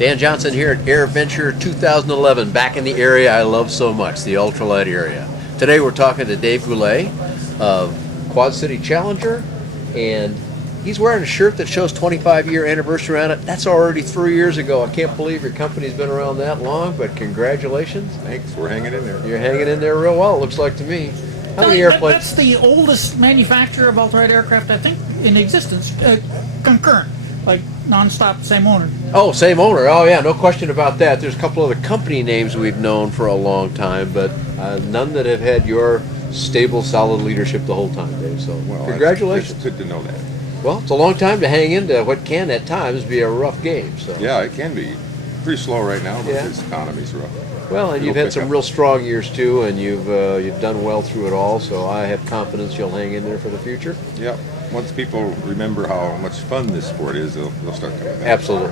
Dan Johnson here at Air Venture 2011, back in the area I love so much, the ultralight area. Today we're talking to Dave Goulet of Quad City Challenger, and he's wearing a shirt that shows 25-year anniversary on it. That's already 3 years ago. I can't believe your company's been around that long, but congratulations. Thanks, we're hanging in there. You're hanging in there real well, it looks like to me. How many airplanes? That's the oldest manufacturer of ultralight aircraft, I think, in existence. Concurrent, like non-stop, same owner. Oh, same owner. Oh, yeah, no question about that. There's a couple other company names we've known for a long time, but none that have had your stable, solid leadership the whole time, Dave. So, well, congratulations. It's good to know that. Well, it's a long time to hang into what can at times be a rough game. So. Yeah, it can be. Pretty slow right now, but this economy's rough. Well, and you've had some real strong years too, and you've done well through it all. So I have confidence you'll hang in there for the future. Yep. Once people remember how much fun this sport is, they'll start coming back. Absolutely.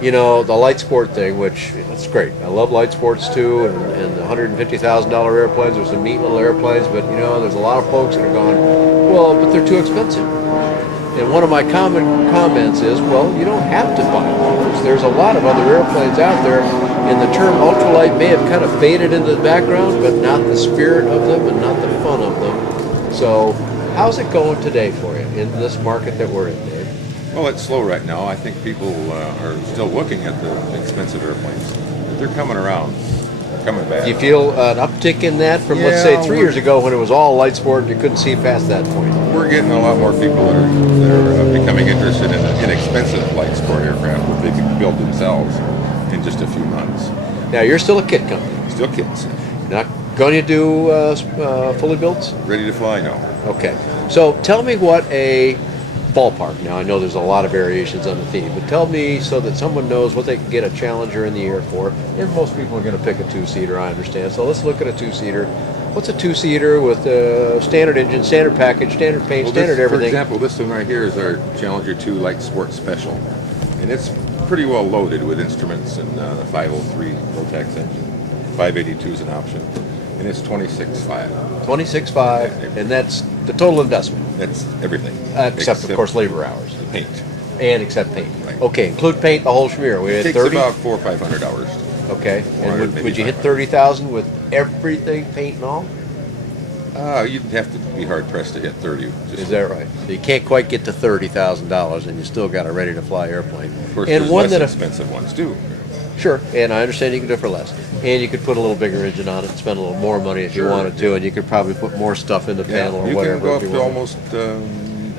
You know, the light sport thing, which that's great. I love light sports too, and the $150,000 airplanes. There's some neat little airplanes, but you know, there's a lot of folks that are going, well, but they're too expensive. And one of my common comments is, well, you don't have to buy those. There's a lot of other airplanes out there, and the term ultralight may have kind of faded into the background, but not the spirit of them and not the fun of them. So how's it going today for you in this market that we're in, Dave? Well, it's slow right now. I think people are still looking at the expensive airplanes. But they're coming around, coming back. Do you feel an uptick in that from, let's say, 3 years ago when it was all light sport and you couldn't see past that point? We're getting a lot more people that are becoming interested in inexpensive light sport aircraft that they can build themselves in just a few months. Now, you're still a kit company. Still kits. You're not going to do fully built? Ready to fly? No. Okay. So tell me what a ballpark. Now, I know there's a lot of variations on the theme, but tell me so that someone knows what they can get a Challenger in the air for. And most people are going to pick a two-seater, I understand. So let's look at a two-seater. What's a two-seater with a standard engine, standard package, standard paint, standard everything? For example, this one right here is our Challenger 2 Light Sport Special. And it's pretty well loaded with instruments and the 503 Rotax engine. 582 is an option. And it's $26,500. $26,500, and that's the total investment? That's everything. Except, of course, labor hours. The paint. And except paint. Right. Okay, include paint, the whole schmear. We it had takes 30? About $400 or $500. Okay, and would you hit 30,000 with everything, paint and all? You'd have to be hard pressed to hit 30. Is that right? So you can't quite get to $30,000, and you still got a ready-to-fly airplane. Of course, and there's one less expensive ones too. Sure, and I understand you can do it for less, and you could put a little bigger engine on it, and spend a little more money if you wanted to, and you could probably put more stuff in the panel or whatever. You can go up to almost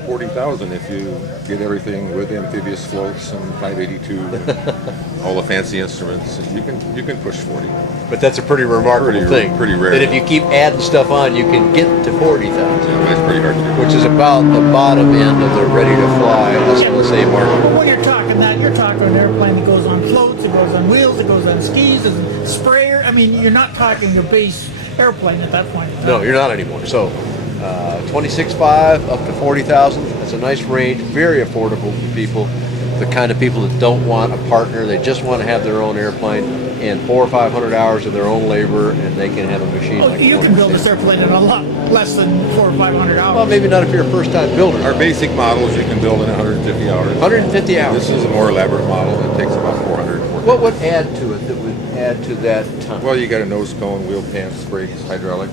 40,000 if you get everything with amphibious floats and 582 and all the fancy instruments. And you can push 40. But that's a pretty remarkable thing. Pretty rare. That if you keep adding stuff on, you can get to 40,000. Yeah, that's pretty hard to do. Which is about the bottom end of the ready-to-fly, let's say, market. When you're talking that, you're talking an airplane that goes on floats, it goes on wheels, it goes on skis, and sprayer. I mean, you're not talking a base airplane at that point. No, you're not anymore. So, $26,500 up to $40,000. That's a nice range, very affordable for people. The kind of people that don't want a partner, they just want to have their own airplane and 400 or 500 hours of their own labor, and they can have a machine. Well, you can build this airplane in a lot less than 400 or 500 hours. Well, maybe not if you're a first-time builder. Our basic models you can build in 150 hours. 150 hours. This is a more elaborate model that takes about 400. What would add to it that would add to that time? Well, you got a nose cone, wheel pants, brakes, hydraulic.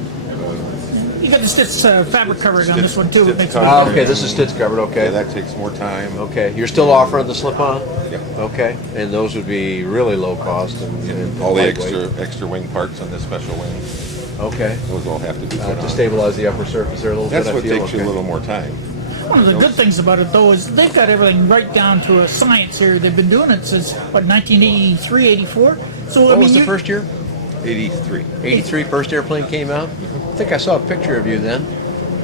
You got the Stitz fabric covering on this one too. Okay, this is Stitz covered. Okay, yeah, that takes more time. Okay, you're still offering the slip-on? Yeah. Okay, and those would be really low cost and all the lightweight. extra wing parts on this special wing. Okay. Those all have to be put To on. stabilize the upper surface there a little That's bit. what takes you a little more time. One of the good things about it, though, is they've got everything right down to a science here. They've been doing it since, what, 1983, 84? So, What was the first year? 83. 83, first airplane came out? I think I saw a picture of you then.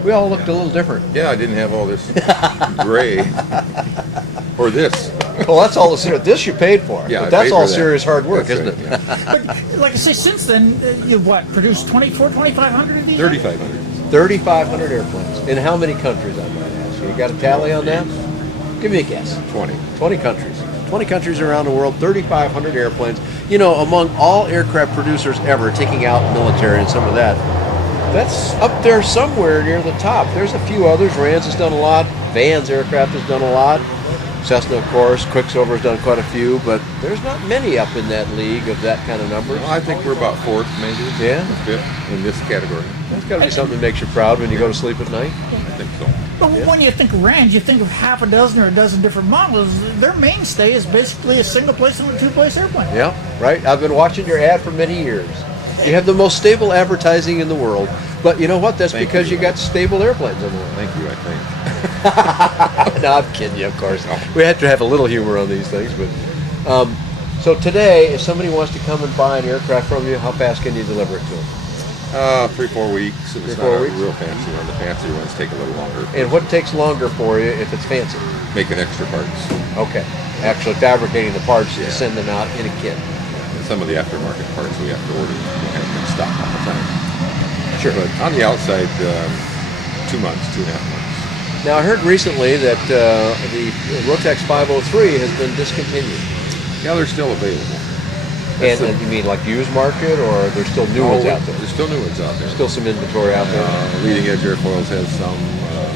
We all looked a little different. Yeah, I didn't have all this gray. Or this. Well, that's all this you paid for. Yeah, but I that's paid all for that. serious hard work, That's isn't right, it? yeah. But, like I say, since then, you've, produced 2,500 of these? 3,500. 3,500 airplanes. In how many countries, I might ask you? You got a tally on that? Give me a guess. 20. 20 countries. 20 countries around the world, 3,500 airplanes. You know, among all aircraft producers ever, taking out military and some of that, that's up there somewhere near the top. There's a few others. Rand's has done a lot. Van's aircraft has done a lot. Cessna, of course. Quicksilver's done quite a few, but there's not many up in that league of that kind of numbers. Well, I think we're about fourth, maybe. Yeah? Or fifth in this category. That's got to be something that makes you proud when you go to sleep at night. I think so. But when you think of Rand, you think of half a dozen or a dozen different models. Their mainstay is basically a single place and a two-place airplane. Yeah, right. I've been watching your ad for many years. You have the most stable advertising in the world. But you know what? That's Thank because you. you got stable airplanes in the world. Thank you, I think. No, I'm kidding you, of course. We have to have a little humor on these things. But so today, if somebody wants to come and buy an aircraft from you, how fast can you deliver it to them? 3-4 weeks. If it's 3-4 not a weeks? real fancy one, the fancier ones take a little longer. And what takes longer for you if it's fancy? Making extra parts. Okay. Actually fabricating the parts to Yeah. send them out in a kit. And some of the aftermarket parts we have to order. We have to stock all the time. Sure. But on the outside, 2 months, 2.5 months. Now, I heard recently that the Rotax 503 has been discontinued. Yeah, they're still available. And you mean like used market, or there's still new ones out there? There's still new ones out there. Still some inventory out there. Leading Edge Airfoils has some.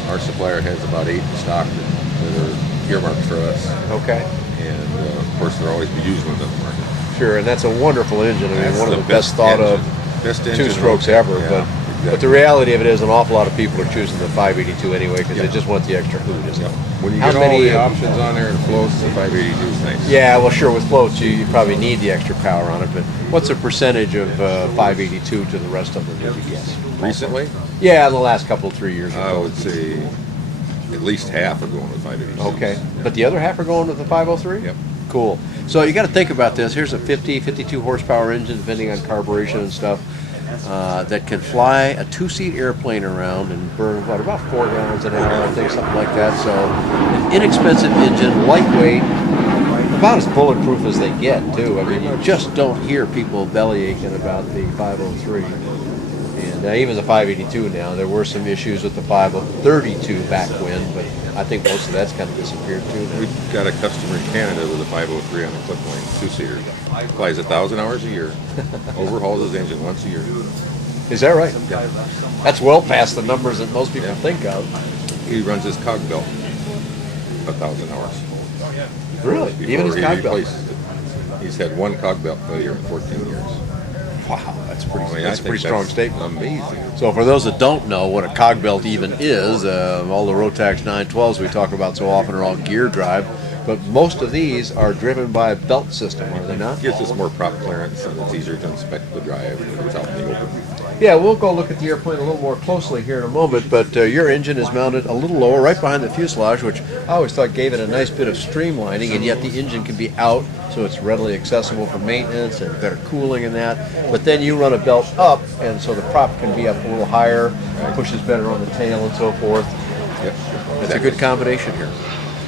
Our supplier has about 8 in stock that are earmarked for us. Okay. And of course, there'll always be used ones on the market. Sure, and that's a wonderful engine. I mean, That's one of the the best thought engine. of Best engine. two-strokes ever. Yeah, but exactly. the reality of it is, an awful lot of people are choosing the 582 anyway because they just want the extra hoot. Isn't Yep. it? When you How get all many, the options on there and floats, the 582 is nice. Yeah, well, sure. With floats, you probably need the extra power on it. But what's the percentage of 582 to the rest of them? Would you guess? Recently, Yeah, in the last couple, 3 years. Or I so. would say at least half are going with 582. Okay, but the other half are going with the 503? Yep. Cool. So you got to think about this. Here's a 50, 52 horsepower engine, depending on carburation and stuff, that can fly a 2-seat airplane around and burn about 4 gallons an hour, I think, something like that. So an inexpensive engine, lightweight, about as bulletproof as they get, too. I mean, you just don't hear people belly aching about the 503. And even the 582 now, there were some issues with the 532 back when, but I think most of that's kind of disappeared too. We've got a customer in Canada with a 503 on a clip line, 2-seater. Flies 1,000 hours a year, overhauls his engine once a year. Is that right? Yeah. That's well past the numbers that most people think of. He runs his cog belt 1,000 hours. Really? Even his before he cog belt? replaces it. He's had one cog belt failure in 14 years. Wow, that's pretty. I mean, That's I a think pretty strong that's statement. Amazing. So for those that don't know what a cog belt even is, all the Rotax 912s we talk about so often are all gear drive, but most of these are driven by a belt system, are they not? Gives us more prop clearance and it's easier to inspect the drive when it's out in the open. Yeah, we'll go look at the airplane a little more closely here in a moment, but your engine is mounted a little lower, right behind the fuselage, which I always thought gave it a nice bit of streamlining, and yet the engine can be out, so it's readily accessible for maintenance and better cooling and that. But then you run a belt up, and so the prop can be up a little higher, pushes better on the tail and so forth. Yep. It's a good combination here.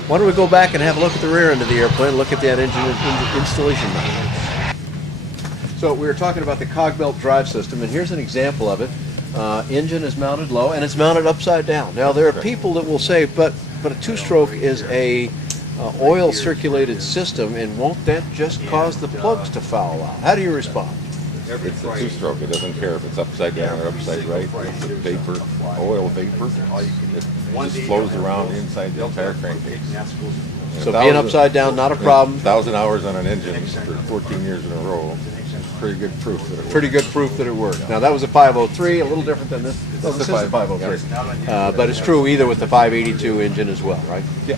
Why don't we go back and have a look at the rear end of the airplane, look at that engine installation mount. So we were talking about the cog belt drive system, and here's an example of it. Engine is mounted low, and it's mounted upside down. Now there are people that will say, but a two-stroke is a oil circulated system, and won't that just cause the plugs to foul out? How do you respond? It's a 2-stroke. It doesn't care if it's upside down or upside right. It's a vapor, oil vapor. It just flows around inside the entire crankcase. So being upside down, not a problem. 1,000 hours on an engine for 14 years in a row. Pretty good proof that it works. Pretty good proof that it worked. Now that was a 503, a little different than this. Well, this is a 503. But it's true either with the 582 engine as well, right? Yeah.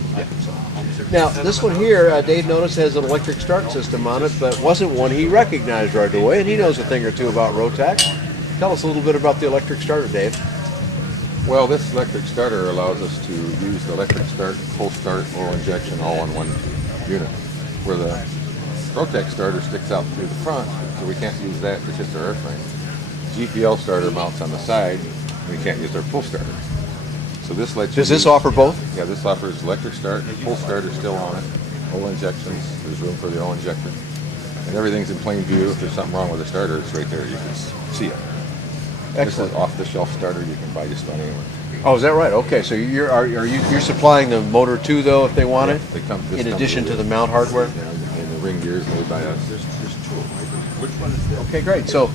Now this one here, Dave noticed has an electric start system on it, but wasn't one he recognized right away, and he knows a thing or two about Rotax. Tell us a little bit about the electric starter, Dave. Well, this electric starter allows us to use the electric start, full start, oil injection all in one unit. Where the Rotax starter sticks out through the front, so we can't use that to hit our airframe. GPL starter mounts on the side, and we can't use our full starter. So this lets you Does this offer both? Yeah, this offers electric start, full starter still on it, oil injections, there's room for the oil injector. And everything's in plain view. If there's something wrong with the starter, it's right there, you can see it. This is Excellent. off-the-shelf starter you can buy just about anywhere. Oh, is that right? Okay, so you're supplying the motor too, though, if they want it, They come, in addition to the mount hardware? and the ring gears made by us. Okay, great. So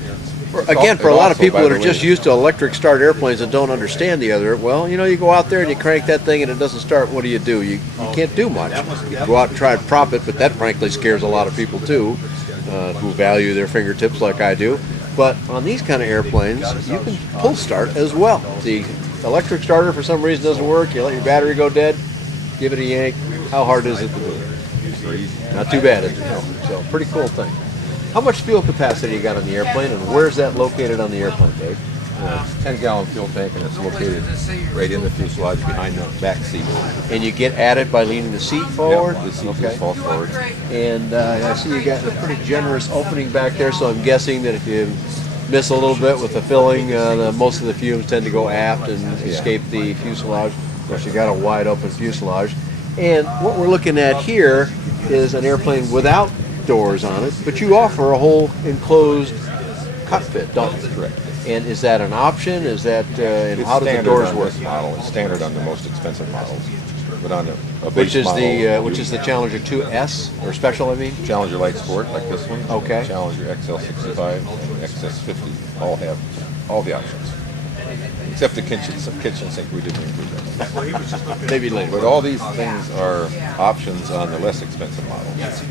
Again, for a lot of also, people by that the are just way- used to electric start airplanes and don't understand the other, well, you know, you go out there and you crank that thing and it doesn't start, what do? You can't do much. You go out and try to prop it, but that frankly scares a lot of people too, who value their fingertips like I do. But on these kind of airplanes, you can pull start as well. The electric starter for some reason doesn't work, you let your battery go dead, give it a yank. How hard is it to do? Not too bad, is it? No. So, pretty cool thing. How much fuel capacity you got on the airplane, and where's that located on the airplane, Dave? It's a 10-gallon fuel tank, and it's located right in the fuselage behind the back seat. And you get at it by leaning the seat forward? Yep, the seat just falls forward. And I see you got a pretty generous opening back there, so I'm guessing that if you miss a little bit with the filling, most of the fumes tend to go aft and escape the fuselage. Of course, you got a wide open fuselage. And what we're looking at here is an airplane without doors on it, but you offer a whole enclosed cockpit, don't you? Correct. And is that an option? Is that, and It's how does the standard doors on work? this model. It's standard on the most expensive models, but on a Which base is model, which is the Challenger 2S, or Special, I mean? Challenger Light Sport, like this one. Okay. Challenger XL65, XS50, all have all the options. Except the kitchen sink, we didn't include that. Maybe later. But all these things are options on the less expensive models.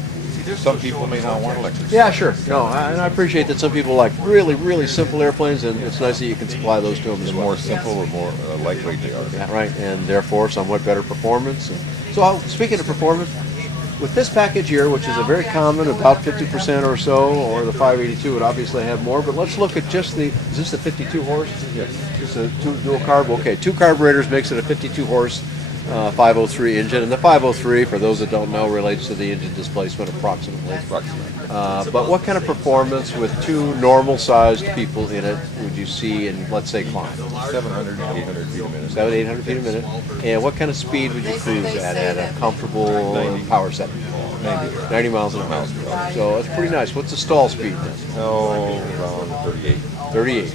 Some people may not want electric. Yeah, sure. No, and I appreciate that some people like really, really simple airplanes, and it's nice that you can supply those to them as The well. more simple, the more lightweight they are. Yeah, right, and therefore somewhat better performance. And so, speaking of performance, with this package here, which is a very common, about 50% or so, or the 582 would obviously have more, but let's look at just is this the 52 horse? Yes. Just a dual carb? Okay, two carburetors makes it a 52 horse 503 engine, and the 503, for those that don't know, relates to the engine displacement approximately. But what kind of performance with two normal-sized people in it would you see in, let's say, climb? 700 to 800 feet a minute. 800 feet a minute. And what kind of speed would you cruise at a comfortable 90. power setting? 90 miles an hour. So that's pretty nice. What's the stall speed then? Oh, around 38. 38.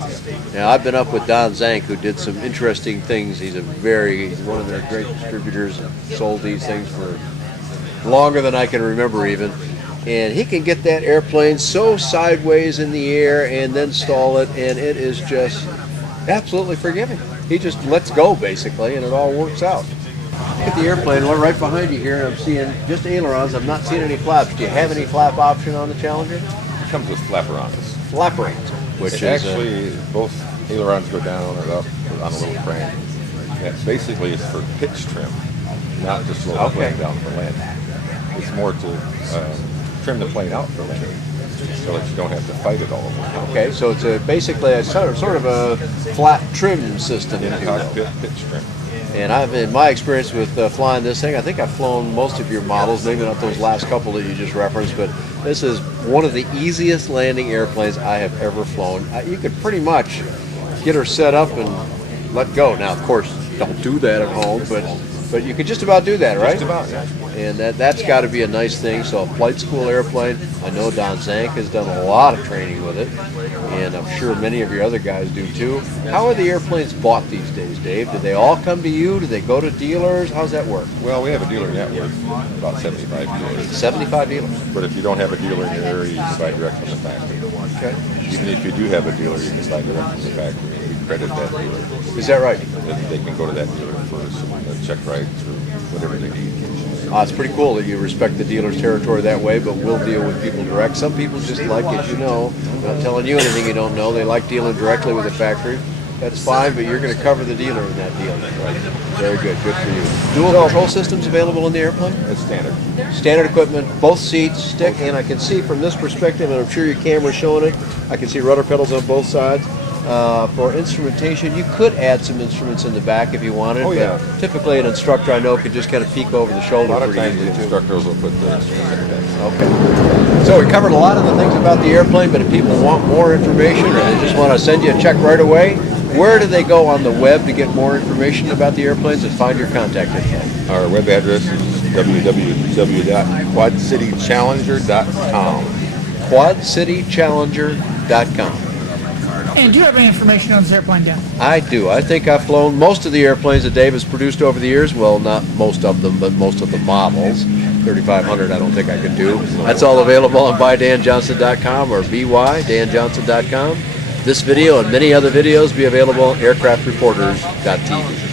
Now I've been up with Don Zank, who did some interesting things. He's one of their great distributors and sold these things for longer than I can remember even. And he can get that airplane so sideways in the air and then stall it, and it is just absolutely forgiving. He just lets go basically, and it all works out. Look at the airplane right behind you here. I'm seeing just ailerons. I'm not seeing any flaps. Do you have any flap option on the Challenger? It comes with flaperons. Flaperons, which is Actually, both ailerons go down or up on a little crank. That basically is for pitch trim, not to slow the plane down for landing. It's more to trim the plane out for landing, so that you don't have to fight it all over. okay. So it's basically a sort of a flat trim system. In if you will. cockpit pitch trim. And in my experience with flying this thing, I think I've flown most of your models, maybe not those last couple that you just referenced, but this is one of the easiest landing airplanes I have ever flown. You could pretty much get her set up and let go. Now, of course, don't do that at home, but you could just about do that, right? Just about, yeah. And that's got to be a nice thing. So a flight school airplane, I know Don Zank has done a lot of training with it, and I'm sure many of your other guys do too. How are the airplanes bought these days, Dave? Do they all come to you? Do they go to dealers? How's that work? Well, we have a dealer network, about 75 dealers. 75 dealers. But if you don't have a dealer in your area, you can buy direct from the factory. Okay. Even if you do have a dealer, you can buy direct from the factory. We credit that dealer. Is that right? They can go to that dealer for some check rides or whatever they need. It's pretty cool that you respect the dealer's territory that way, but we'll deal with people direct. Some people just like, as you know, not telling you anything you don't know. They like dealing directly with the factory. That's fine, but you're going to cover the dealer in that deal. Right? Very good. Good for you. Dual control systems available in the airplane? It's standard. Standard equipment, both seats, stick, and I can see from this perspective, and I'm sure your camera's showing it, I can see rudder pedals on both sides. For instrumentation, you could add some instruments in the back if you wanted, but typically an instructor I know could just kind of peek over the shoulder A lot of pretty times the easily too. instructors will put the instruments in the back. Okay. So we covered a lot of the things about the airplane, but if people want more information or they just want to send you a check right away, where do they go on the web to get more information about the airplanes and find your contact info? Our web address is www.quadcitychallenger.com. quadcitychallenger.com. And do you have any information on this airplane, Dan? I do. I think I've flown most of the airplanes that Dave has produced over the years. Well, not most of them, but most of the models. 3500 I don't think I could do. That's all available on buydanjohnson.com or bydanjohnson.com. This video and many other videos be available at aircraftreporters.tv.